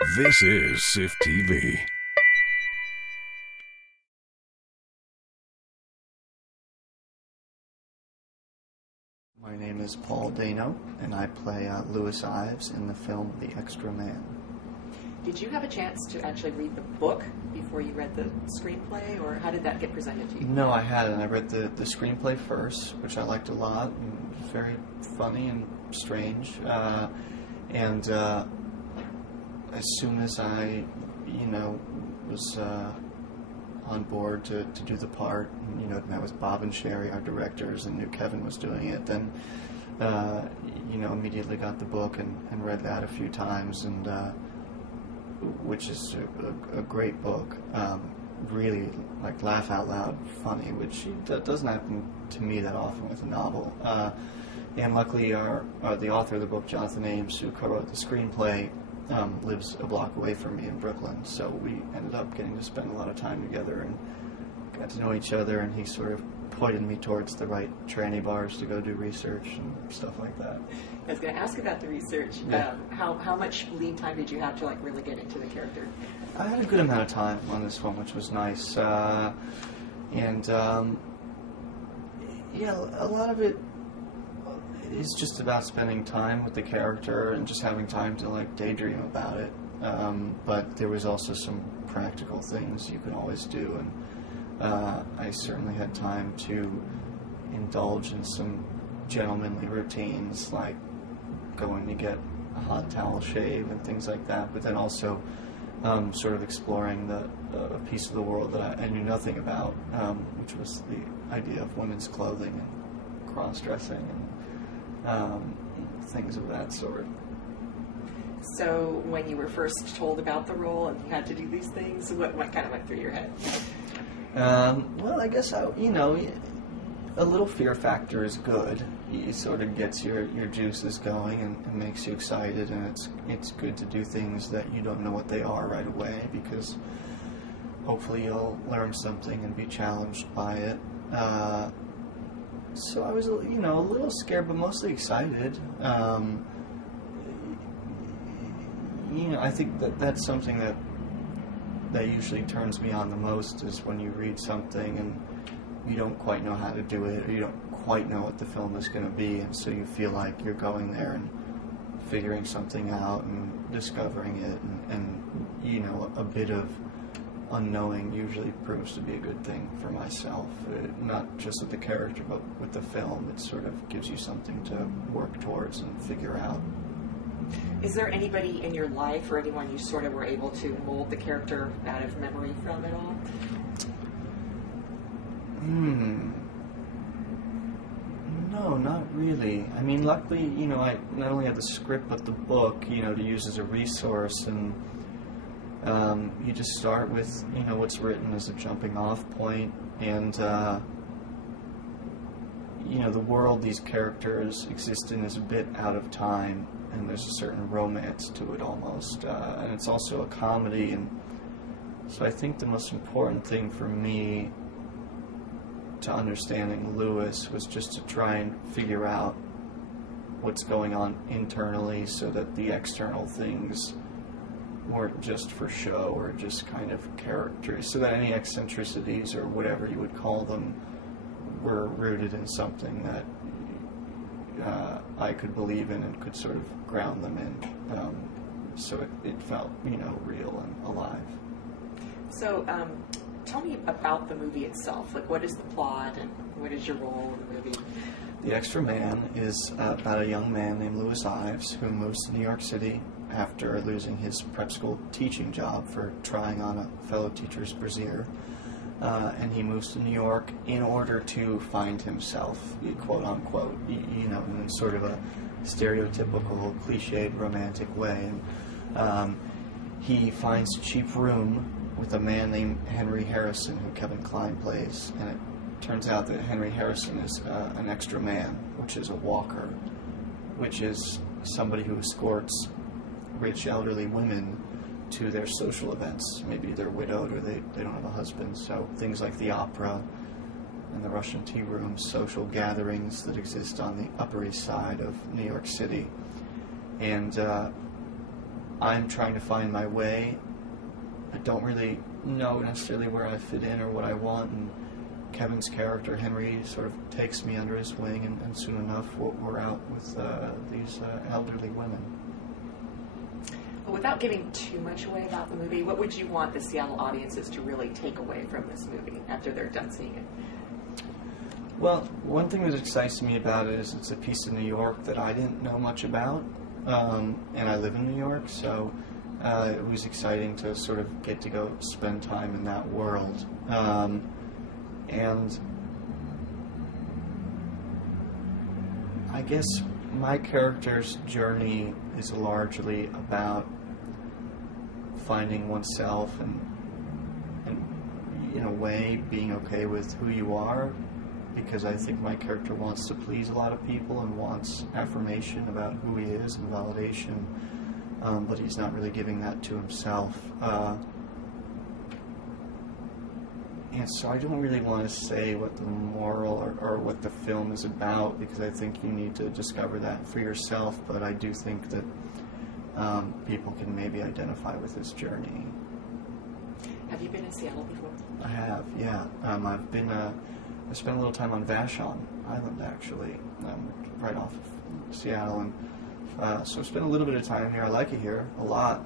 This is SIFF TV. My name is Paul Dano, and I play Lewis Ives in the film The Extra Man. Did you have a chance to actually read the book before you read the screenplay, or how did that get presented to you? No, I hadn't. I read the screenplay first, which I liked a lot, and it was very funny and strange. And as soon as I, was on board to do the part, and, met with Bob and Sherry, our directors, and knew Kevin was doing it, then, immediately got the book and read that a few times, and which is a great book. Really, like, laugh out loud funny, which doesn't happen to me that often with a novel. And luckily, the author of the book, Jonathan Ames, who co-wrote the screenplay, lives a block away from me in Brooklyn, so we ended up getting to spend a lot of time together and got to know each other, and he sort of pointed me towards the right tranny bars to go do research and stuff like that. I was going to ask about the research. Yeah. How much lead time did you have to really get into the character? I had a good amount of time on this one, which was nice, and a lot of it is just about spending time with the character and just having time to daydream about it. But there was also some practical things you can always do, and I certainly had time to indulge in some gentlemanly routines, like going to get a hot towel shave and things like that, but then also sort of exploring a piece of the world that I knew nothing about, which was the idea of women's clothing and cross-dressing and things of that sort. So when you were first told about the role and you had to do these things, what kind of went through your head? Well, I guess a little fear factor is good. It sort of gets your juices going and makes you excited, and it's good to do things that you don't know what they are right away, because hopefully you'll learn something and be challenged by it. So I was, a little scared, but mostly excited. I think that's something that usually turns me on the most, is when you read something and you don't quite know how to do it, or you don't quite know what the film is going to be, and so you feel like you're going there and figuring something out and discovering it, and a bit of unknowing usually proves to be a good thing for myself, not just with the character, but with the film. It sort of gives you something to work towards and figure out. Is there anybody in your life or anyone you sort of were able to mold the character out of memory from at all? No, not really. I mean, luckily, I not only had the script, but the book, to use as a resource, and you just start with, what's written as a jumping off point, and, the world these characters exist in is a bit out of time, and there's a certain romance to it almost, and it's also a comedy, and so I think the most important thing for me to understanding Lewis was just to try and figure out what's going on internally, so that the external things weren't just for show or just kind of characters, so that any eccentricities or whatever you would call them were rooted in something that I could believe in and could sort of ground them in, so it felt, real and alive. So tell me about the movie itself. What is the plot, and what is your role in the movie? The Extra Man is about a young man named Lewis Ives who moves to New York City after losing his prep school teaching job for trying on a fellow teacher's brassiere. And he moves to New York in order to find himself, quote unquote, in sort of a stereotypical, cliched romantic way. And he finds a cheap room with a man named Henry Harrison, who Kevin Kline plays, and it turns out that Henry Harrison is an extra man, which is a walker, which is somebody who escorts rich elderly women to their social events. Maybe they're widowed or they don't have a husband, so things like the opera and the Russian tea rooms, social gatherings that exist on the Upper East Side of New York City. And I'm trying to find my way. I don't really know necessarily where I fit in or what I want, and Kevin's character, Henry, sort of takes me under his wing, and soon enough we're out with these elderly women. Well, without giving too much away about the movie, what would you want the Seattle audiences to really take away from this movie after they're done seeing it? Well, one thing that excites me about it is it's a piece of New York that I didn't know much about, and I live in New York, so it was exciting to sort of get to go spend time in that world. And I guess my character's journey is largely about finding oneself and in a way being okay with who you are, because I think my character wants to please a lot of people and wants affirmation about who he is and validation, but he's not really giving that to himself. And so I don't really want to say what the moral or what the film is about, because I think you need to discover that for yourself, but I do think that people can maybe identify with his journey. Have you been in Seattle before? I have, yeah. I spent a little time on Vashon Island, actually, right off of Seattle, and so I spent a little bit of time here. I like it here a lot.